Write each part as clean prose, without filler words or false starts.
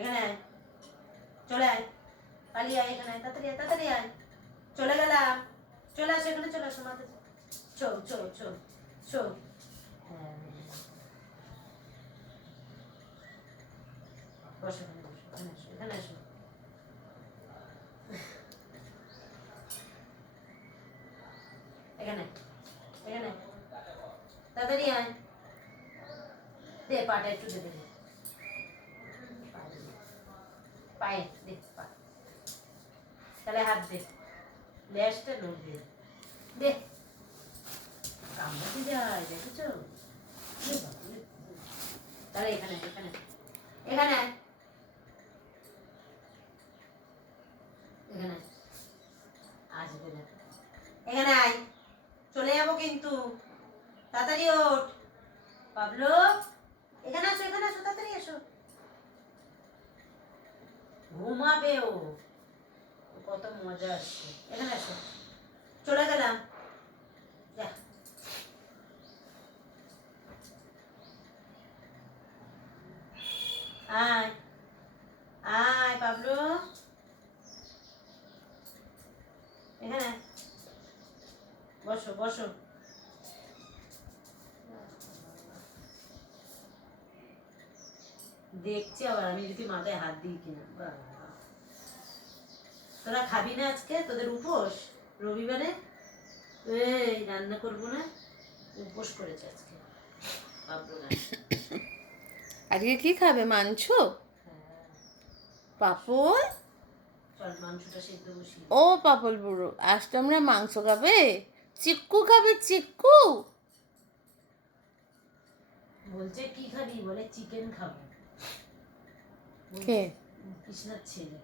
এখানে আয়, চলে আয়, পালিয়ে আয়, এখানে আয়, তাড়াতাড়ি আয়, তাড়াতাড়ি আয়, চলে গেলাম, চলে আসো, এখানে চলে আসো, মাথা চো চো চো চো। বসো, এখানে বসো, এখানে আসো, এখানে আসো। এখানে, এখানে, তাড়াতাড়ি আয়, দে পাটা একটু দে, দে পায়ে দে, পা তাহলে হাত দে, লেজটা নড়বে, দে কামড়াতে যায়, দেখেছো? তাহলে এখানে, এখানে, এখানে, এখানে আসবে না, এখানে আয়, চলে যাবো কিন্তু, তাড়াতাড়ি ওঠ পাবলো, এখানে আসো, এখানে আসো, তাড়াতাড়ি আসো, ঘুমাবে ও, কত মজা আসছে, এখানে আসো, চলে গেলাম, যা আয়, আয় পাবলো, এখানে বসো, বসো, দেখছি আবার আমি যদি মাথায় হাত দিই কিনা। তোরা খাবি না আজকে, তোদের উপোস রবিবারে? এই রান্না করবো না, উপোস করেছে আজকে পাবলো না। আজকে কি খাবে, মাংস? পাপড়? চল মাংসটা সিদ্ধ বসিয়ে ও পাপল বুড়ো, আজ তোমরা মাংস খাবে? চিক্কু খাবে, চিক্কু? বলছে কি খাবি, বলে চিকেন খাবো। কে? কৃষ্ণার ছেলে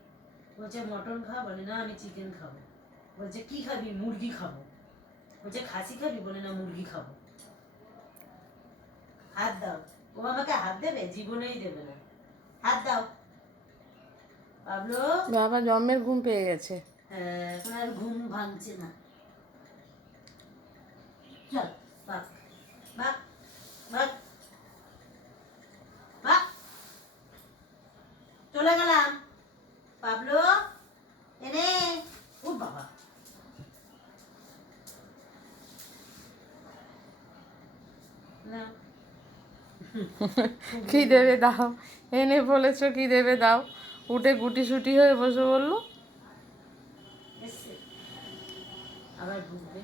বলছে মটন খা, বলে না আমি চিকেন খাবো। বলছে কি খাবি, মুরগি খাবো। বলছে খাসি খাবি, বলে না মুরগি খাবো। হাত দাও, ও আমাকে হাত দেবে, জীবনেই দেবে না। হাত দাও পাবলো। বাবা জন্মের ঘুম পেয়ে গেছে। হ্যাঁ, এখন আর ঘুম ভাঙছে না। চল বাক বাক বাক বাক, চলে গেলাম পাবলো, এনে ও বাবা, না কি দেবে দাও, এনে বলেছো কি দেবে দাও, উঠে গুটি সুটি হয়ে বসে বললো। এসছে আবার ঢুকবে।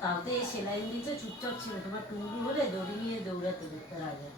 তাও তো এই সেলাই দিয়েছে, চুপচাপ ছিল। তোমার টুঙ্গি হলে দড়ি নিয়ে দৌড়াতে দেখতে আগে।